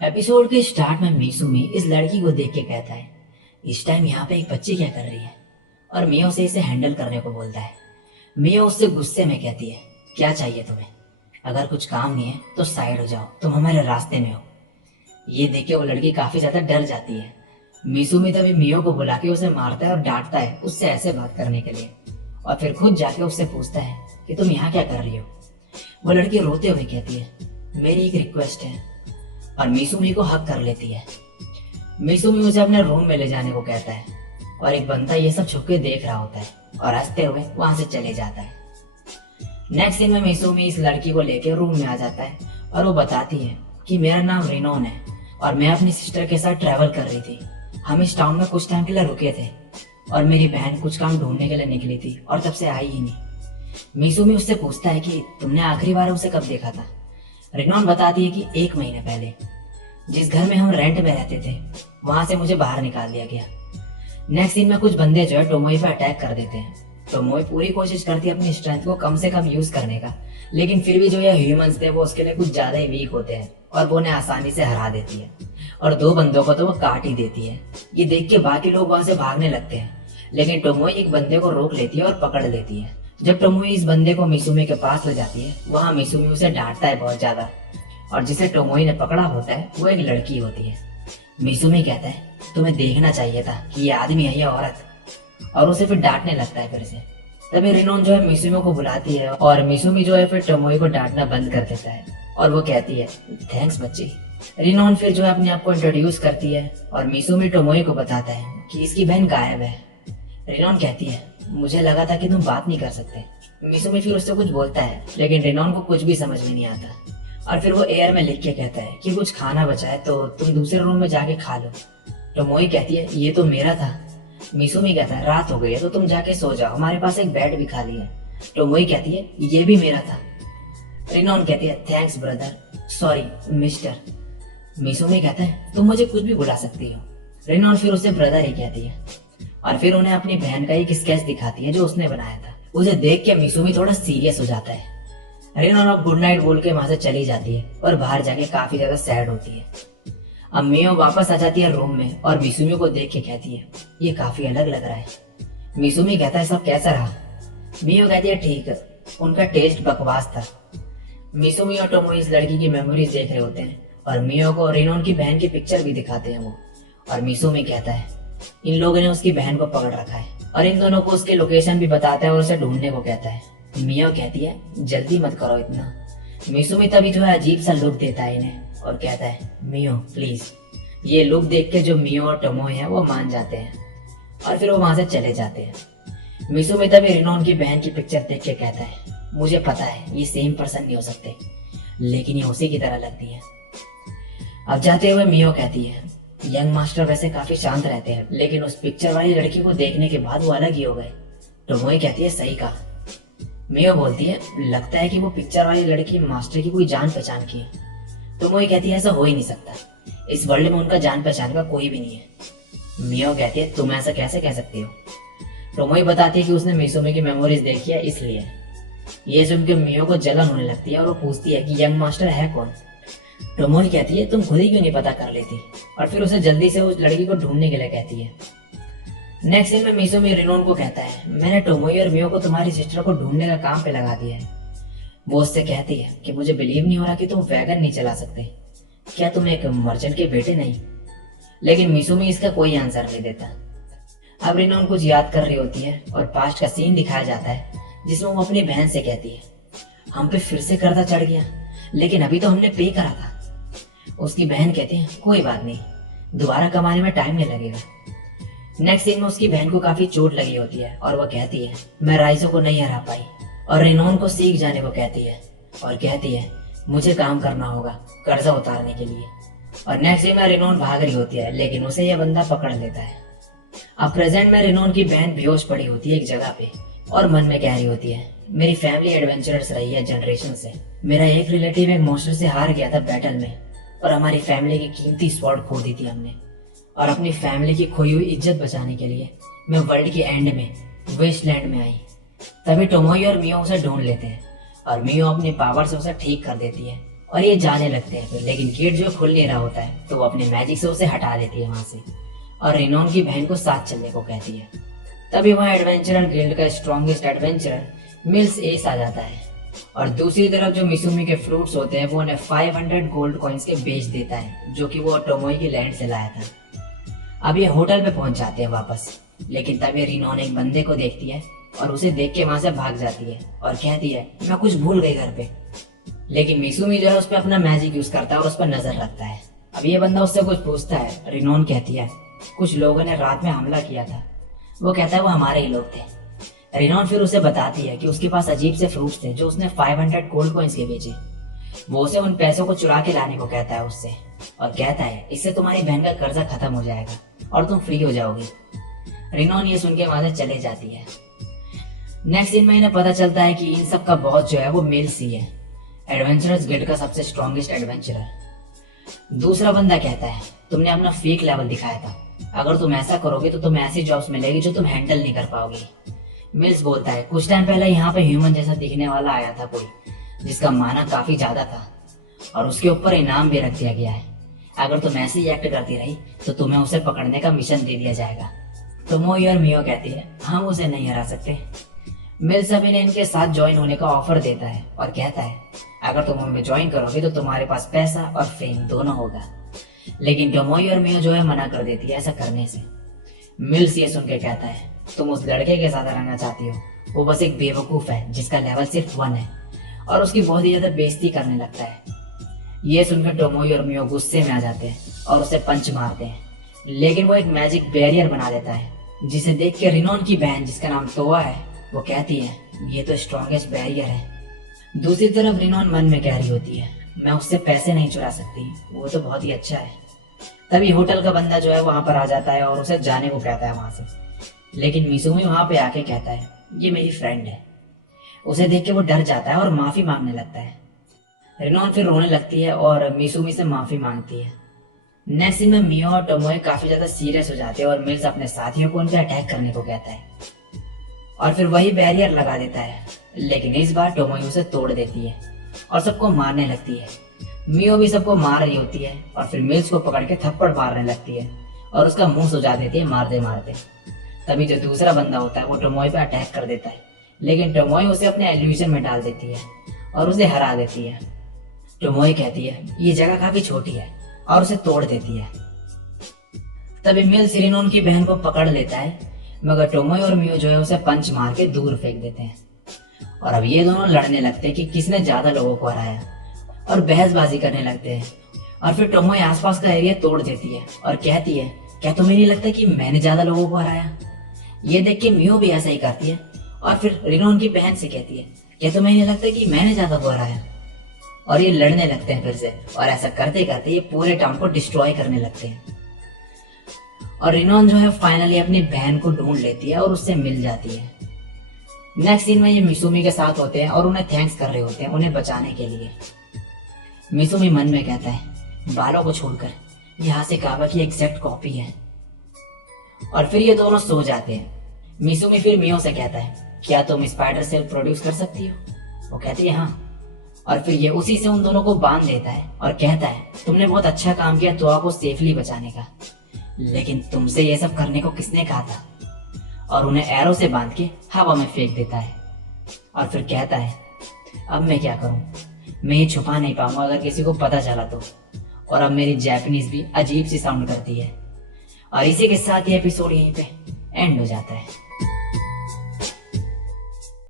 Episode के start में मीसुमी इस लड़की को देख के कहता है, इस टाइम यहाँ पे एक बच्ची क्या कर रही है, और मियो से इसे हैंडल करने को बोलता है। मियो उससे गुस्से में कहती है, क्या चाहिए तुम्हें? अगर कुछ काम नहीं है तो साइड हो जाओ, तुम हमारे रास्ते में हो। ये देख के वो लड़की काफी ज्यादा डर जाती है। मीसुमी तभी मियो को बुला के उसे मारता है और डांटता है उससे ऐसे बात करने के लिए, और फिर खुद जाके उससे पूछता है कि तुम यहाँ क्या कर रही हो। वो लड़की रोते हुए कहती है, मेरी एक रिक्वेस्ट है, और मीसुमी को हक कर लेती है। मीसुमी उसे अपने रूम में ले जाने को कहता है, और एक बंदा ये सब छुप के देख रहा होता है और हंसते हुए वहां से चले जाता है। नेक्स्ट सीन में मीसुमी इस लड़की को लेकर रूम में आ जाता है और वो बताती है कि मेरा नाम रिनोन है और मैं अपनी सिस्टर के साथ ट्रैवल कर रही थी। हम इस टाउन में कुछ टाइम के लिए रुके थे और मेरी बहन कुछ काम ढूंढने के लिए निकली थी और तब से आई ही नहीं। मीसुमी उससे पूछता है कि तुमने आखिरी बार उसे कब देखा था। रिनोन बताती है कि 1 महीने पहले। जिस घर में हम रेंट में रहते थे वहां से मुझे बाहर निकाल दिया गया। नेक्स्ट सीन में कुछ बंदे जो है टोमोई पे अटैक कर देते हैं। टोमोई पूरी कोशिश करती है अपनी स्ट्रेंथ को कम से कम यूज करने का, लेकिन फिर भी जो ये ह्यूमंस थे वो उसके लिए कुछ ज्यादा ही वीक होते हैं और वो उन्हें आसानी से हरा देती है, और 2 बंदों को तो वो काट ही देती है। ये देख के बाकी लोग वहां से भागने लगते हैं, लेकिन टोमोई एक बंदे को रोक लेती है और पकड़ लेती है। जब टोमोई इस बंदे को मिसुमी के पास ले जाती है, वहाँ मिसुमी उसे डांटता है बहुत ज्यादा, और जिसे टोमोई ने पकड़ा होता है वो एक लड़की होती है। मिसुमी कहता है, तुम्हें देखना चाहिए था कि ये आदमी है या औरत, और उसे फिर डांटने लगता है फिर से। तभी रिनोन जो है मिसुमी को बुलाती है और मिसुमी जो है फिर टोमोई को डांटना बंद कर देता है और वो कहती है, थैंक्स बच्ची। रिनोन फिर जो है अपने आप को इंट्रोड्यूस करती है और मिसुमी टोमोई को बताता है कि इसकी बहन गायब है। रिनोन कहती है, मुझे लगा था कि तुम बात नहीं कर सकते। मिसुमी फिर उससे कुछ बोलता है, लेकिन रिनोन को कुछ भी समझ में नहीं आता, और फिर वो एयर में लिख के कहता है कि कुछ खाना बचा है तो तुम दूसरे रूम में जाके खा लो। टोमोई कहती है, ये तो मेरा था। मिसुमी कहता है, रात हो गई है तो तुम जाके सो जाओ, हमारे पास एक बेड भी खाली है। टोमोई कहती है, ये भी मेरा था। रिनोन कहती है, थैंक्स ब्रदर, सॉरी मिस्टर। मिसुमी कहता है, तुम मुझे कुछ भी बुला सकती हो। रिनोन फिर उसे ब्रदर ही कहती है, और फिर उन्हें अपनी बहन का एक स्केच दिखाती है जो उसने बनाया था। उसे देख के मिसुमी थोड़ा सीरियस हो जाता है। रिनोन अब गुड नाइट बोल के वहां से चली जाती है और बाहर जाके काफी ज्यादा सैड होती है। अब मियो वापस आ जाती है रूम में और मिसुमी को देख के कहती है, ये काफी अलग लग रहा है। मिसुमी कहता है, सब कैसा रहा? मियो कहती है, ठीक है, उनका टेस्ट बकवास था। मिसुमी और टोमोई इस लड़की की मेमोरीज देख रहे होते हैं और मियो को रिनोन की बहन की पिक्चर भी दिखाते हैं वो, और मिसुमी कहता है, इन लोगों ने उसकी बहन को पकड़ रखा है, और इन दोनों को उसकी लोकेशन भी बताता है और उसे ढूंढने को कहता है। मियो कहती है, जल्दी मत करो इतना। मिसुमी तभी जो है अजीब सा लुक देता है इन्हें और कहता है, मियो प्लीज। ये लुक देख के जो मियो और टोमोई है वो मान जाते हैं और फिर वो वहां से चले जाते हैं। मिसुमी तभी रिनोन की बहन की पिक्चर देख के कहता है, मुझे पता है ये सेम पर्सन नहीं हो सकते, लेकिन ये उसी की तरह लगती है। अब जाते हुए मियो कहती है, यंग मास्टर वैसे काफी शांत रहते हैं, लेकिन उस पिक्चर वाली लड़की को देखने के बाद वो अलग ही हो गए। टोमोई कहती है, सही कहा। मियो बोलती है, लगता है कि वो पिक्चर वाली लड़की मास्टर की कोई जान पहचान की है। टोमोई कहती है, ऐसा हो ही नहीं सकता, इस वर्ल्ड में उनका जान पहचान का कोई भी नहीं है। मियो कहती है, तुम ऐसा कैसे कह सकती हो? टोमोई बताती है कि उसने मिसुमी की मेमोरीज देखी है इसलिए। ये सुन के मियो को जलन होने लगती है और वो पूछती है कि यंग मास्टर है कौन। टोमोई कहती है, तुम खुद ही क्यों नहीं पता कर लेती, और फिर उसे जल्दी से उस लड़की को ढूंढने के लिए कहती है। नेक्स्ट सीन में मिसुमी रिनोन को कहता है, मैंने टोमोई और मियो को तुम्हारी सिस्टर को ढूंढने का काम पे लगा दिया है। वो उससे कहती है कि मुझे बिलीव नहीं हो रहा कि तुम वैगन नहीं चला सकते, क्या तुम एक मर्चेंट के बेटे नहीं? लेकिन मिसुमी इसका कोई आंसर नहीं देता। अब रिनोन कुछ याद कर रही होती है और पास्ट का सीन दिखाया जाता है जिसमें वो अपनी बहन से कहती है, हम पे फिर से कर्जा चढ़ गया, लेकिन अभी तो हमने पे करा था। उसकी बहन कहती है, कोई बात नहीं, दोबारा कमाने में टाइम नहीं लगेगा। नेक्स्ट सीन में उसकी बहन को काफी चोट लगी होती है और वह कहती है, मैं राइजो को नहीं हरा पाई, और रिनोन को सीख जाने को कहती है और कहती है, मुझे काम करना होगा कर्जा उतारने के लिए। और नेक्स्ट सीन में रिनोन भाग रही होती है, लेकिन उसे यह बंदा पकड़ लेता है। अब प्रेजेंट में रिनोन की बहन बेहोश पड़ी होती है एक जगह पे और मन में कह रही होती है, मेरी फैमिली एडवेंचरस रही है जनरेशन से। मेरा एक रिलेटिव एक मॉन्स्टर से हार गया था बैटल में, और हमारी फैमिली की कीमती स्वॉर्ड खो दी थी हमने, और अपनी फैमिली की खोई हुई इज्जत बचाने के लिए मैं वर्ल्ड के एंड में वेस्टलैंड में आई। तभी टोमोई और मियो उसे ढूंढ लेते हैं और मियो अपनी पावर से उसे ठीक कर देती है और ये जाने लगते हैं फिर, लेकिन गेट जो खुल नहीं रहा होता है तो वो अपने मैजिक से उसे हटा देती है वहां से और रिनोन की बहन को साथ चलने को कहती है। तभी वहाँ एडवेंचरर गिल्ड का स्ट्रॉन्गेस्ट एडवेंचरर मिल्स एस आ जाता है और दूसरी तरफ जो मिसुमी के फ्रूट्स होते हैं वो उन्हें 500 गोल्ड कॉइन्स के बेच देता है, जो कि वो टोमोई की लैंड से लाया था। अब ये होटल पे पहुंच जाते हैं वापस, लेकिन तभी रिनोन एक बंदे को देखती है और उसे देख के वहां से भाग जाती है और कहती है मैं कुछ भूल गई घर पे। लेकिन मिसुमी जो है उस पर अपना मैजिक यूज करता है और उस पर नजर रखता है। अब ये बंदा उससे कुछ पूछता है। रिनोन कहती है कुछ लोगों ने रात में हमला किया था। वो कहता है वो हमारे ही लोग थे। रिनोन फिर उसे बताती है कि उसके पास अजीब से फ्रूट्स थे जो उसने 500 गोल्ड कॉइन्स के बेचे। वो उसे उन पैसों को चुरा के लाने को कहता है उससे और कहता है इससे तुम्हारी बहन का कर्जा खत्म हो जाएगा और तुम फ्री हो जाओगी। रिनोन ये सुन के वहां से चले जाती है। नेक्स्ट दिन में इन्हें पता चलता है कि इन सब का बॉस जो है वो मिल्स ही है, एडवेंचरर्स गिल्ड का सबसे स्ट्रॉन्गेस्ट एडवेंचरर। दूसरा बंदा कहता है तुमने अपना फेक लेवल दिखाया था, अगर तुम ऐसा करोगे तो तुम्हें ऐसी जॉब्स मिलेगी जो तुम हैंडल नहीं कर पाओगी। मिल्स बोलता है कुछ टाइम पहले यहाँ पे ह्यूमन जैसा दिखने वाला आया था कोई, जिसका माना काफी ज्यादा था और उसके ऊपर इनाम भी रख दिया गया है। अगर तुम ऐसे ही एक्ट करती रही तो तुम्हें उसे पकड़ने का मिशन दे दिया जाएगा। तो मोई और मियो कहती है हम उसे नहीं हरा सकते। मिल्स अभी ने इनके साथ ज्वाइन होने का ऑफर देता है और कहता है अगर तुम उनमें ज्वाइन करोगे तो तुम्हारे पास पैसा और फेम दोनों होगा। लेकिन टोमोई और मियो जो है मना कर देती है ऐसा करने से। मिल्स ये सुन के कहता है तुम उस लड़के के साथ रहना चाहती हो, वो बस एक बेवकूफ है जिसका लेवल सिर्फ 1 है, और उसकी बहुत ही ज्यादा बेइज्जती करने लगता है। ये सुनकर टोमोई और मियो गुस्से में आ जाते हैं और उसे पंच मारते हैं, लेकिन वो एक मैजिक बैरियर बना देता है, जिसे देख के रिनोन की बहन जिसका नाम तोआ है वो कहती है ये तो स्ट्रॉन्गेस्ट बैरियर है। दूसरी तरफ रिनोन मन में कह रही होती है मैं उससे पैसे नहीं चुरा सकती, वो तो बहुत ही अच्छा है। तभी होटल का बंदा जो है वहां पर आ जाता है और उसे जाने को कहता है वहां से, लेकिन मिसुमी वहां पे आके कहता है ये मेरी फ्रेंड है। उसे देख के वो डर जाता है और माफी मांगने लगता है। रिनोन फिर रोने लगती है और मिसुमी से माफी मांगती है। नेक्स्ट सीन में मियो और टोमोए काफी ज्यादा सीरियस हो जाते हैं और मिल्स अपने साथियों को उन पर अटैक करने को कहता है और फिर वही बैरियर लगा देता है, लेकिन इस बार टोमोए उसे तोड़ देती है और सबको मारने लगती है। मियो भी सबको मार रही होती है और फिर मिल्स को पकड़ के थप्पड़ मारने लगती है और उसका मुंह सुजा देती है मारते मारते। तभी जो दूसरा बंदा होता है वो टोमोए पे अटैक कर देता है, लेकिन टोमोए उसे अपने इल्यूजन में डाल देती है और उसे हरा देती है। टोमोए कहती है ये जगह काफी छोटी है और उसे तोड़ देती है। तभी मिल्स रिनोन की बहन को पकड़ लेता है, मगर टोमोए और मियो जो है उसे पंच मार के दूर फेंक देते हैं और अब ये दोनों लड़ने लगते हैं कि किसने ज्यादा लोगों को हराया और बहसबाजी करने लगते हैं। और फिर टोमोए आसपास का एरिया तोड़ देती है और कहती है क्या तुम्हें नहीं लगता कि मैंने ज्यादा लोगों को हराया। ये देख के मियो भी ऐसा ही करती है और फिर रिनोन की बहन से कहती है क्या तुम्हें नहीं लगता कि मैंने ज्यादा को हराया। और ये लड़ने लगते हैं फिर से और ऐसा करते करते ये पूरे टाउन को डिस्ट्रॉय करने लगते हैं। और रिनोन जो है फाइनली अपनी बहन को ढूंढ लेती है और उससे मिल जाती है। नेक्स्ट सीन में ये मिसुमी के साथ होते हैं और उन्हें थैंक्स कर रहे होते हैं उन्हें बचाने के लिए। मिसुमी मन में कहता है बालों को छोड़कर यहाँ से काबा की एग्जैक्ट कॉपी है। और फिर ये दोनों सो जाते हैं। मिसुमी फिर मियो से कहता है क्या तुम स्पाइडर सेल प्रोड्यूस कर सकती हो। वो कहती है हाँ। और फिर ये उसी से उन दोनों को बांध देता है और कहता है तुमने बहुत अच्छा काम किया तोआ को सेफली बचाने का, लेकिन तुमसे ये सब करने को किसने कहा था। और उन्हें एरो से बांध के हवा में फेंक देता है और फिर कहता है अब मैं क्या करूं, मैं ये छुपा नहीं पाऊंगा अगर किसी को पता चला तो। और अब मेरी जैपनीज भी अजीब सी साउंड करती है। और इसी के साथ ये एपिसोड यहीं पे एंड हो जाता है।